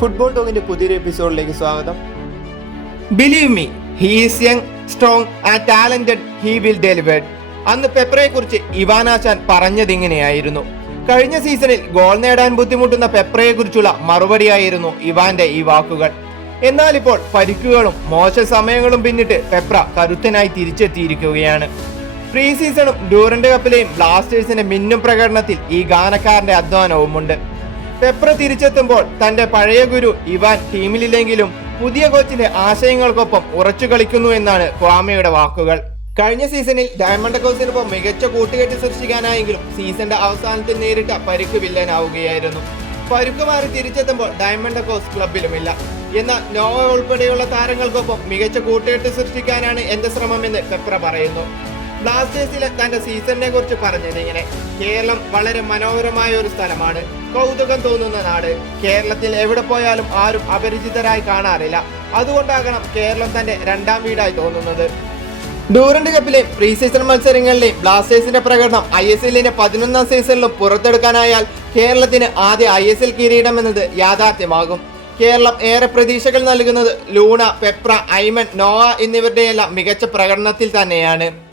Football ടോക്കിന്റെ പുതിയൊരു എപ്പിസോഡിലേക്ക് സ്വാഗതം. Believe me he's young strong and talented he will delivered അന്ന് പെപ്രയെ കുറിച്ച് ഇവാനാശാൻ പറഞ്ഞതിങ്ങനെയായിരുന്നു കഴിഞ്ഞ സീസണിൽ ഗോൾ നേടാൻ ബുദ്ധിമുട്ടുന്ന പെപ്രയെ കുറിച്ചുള്ള മറുപടിയായിരുന്നു ഇവാന്റെ ഈ വാക്കുകൾ. എന്നാൽ ഇപ്പോൾ പരിക്കുകളും മോശ സമയങ്ങളും പിന്നിട്ട് പെപ്ര കരുത്തനായി തിരിച്ചെത്തിയിരിക്കുകയാണ്. പ്രീ സീസണും ഡ്യൂറന്റ് കപ്പിലെയും ബ്ലാസ്റ്റേഴ്സിന്റെ മിന്നും പ്രകടനത്തിൽ ഈ ഗാനക്കാരന്റെ അധ്വാനവുമുണ്ട്. പെപ്ര തിരിച്ചെത്തുമ്പോൾ തന്റെ പഴയ ഗുരു ഇവാൻ ടീമിലില്ലെങ്കിലും പുതിയ കോച്ചിന്റെ ആശയങ്ങൾക്കൊപ്പം ഉറച്ചു കളിക്കുന്നു എന്നാണ് ക്വാമയുടെ വാക്കുകൾ. കഴിഞ്ഞ സീസണിൽ ഡയമണ്ട് കോസിനൊപ്പം മികച്ച കൂട്ടുകെട്ട് സൃഷ്ടിക്കാനായെങ്കിലും സീസണിന്റെ അവസാനത്തിൽ നേരിട്ട പരിക്ക് വില്ലനാവുകയായിരുന്നു. പരുക്ക് മാറി തിരിച്ചെത്തുമ്പോൾ ഡയമണ്ട് കോസ് ക്ലബിലുമില്ല. എന്നാൽ നോവ ഉൾപ്പെടെയുള്ള താരങ്ങൾക്കൊപ്പം മികച്ച കൂട്ടുകെട്ട് സൃഷ്ടിക്കാനാണ് എന്റെ ശ്രമമെന്ന് പെപ്ര പറയുന്നു. ബ്ലാസ്റ്റേഴ്സിലെ തന്റെ സീസണിനെ കുറിച്ച് പറഞ്ഞത് ഇങ്ങനെ കേരളം വളരെ മനോഹരമായ ഒരു സ്ഥലമാണ്. കൗതുകം തോന്നുന്ന നാട്. കേരളത്തിൽ എവിടെ പോയാലും ആരും അപരിചിതരായി കാണാറില്ല. അതുകൊണ്ടാകണം കേരളം തന്റെ രണ്ടാം വീടായി തോന്നുന്നത്. ഡൂറന്റ് കപ്പിലെ പ്രീ സീസൺ മത്സരങ്ങളിലെ ബ്ലാസ്റ്റേഴ്സിന്റെ പ്രകടനം ഐ എസ് എല്ലിന്റെ പതിനൊന്നാം സീസണിലും പുറത്തെടുക്കാനായാൽ കേരളത്തിന് ആദ്യ ഐ എസ് എൽ കിരീടം എന്നത് യാഥാർത്ഥ്യമാകും. കേരളം ഏറെ പ്രതീക്ഷകൾ നൽകുന്നത് ലൂണ പെപ്ര ഐമൻ നോവ എന്നിവരുടെയെല്ലാം മികച്ച പ്രകടനത്തിൽ തന്നെയാണ്.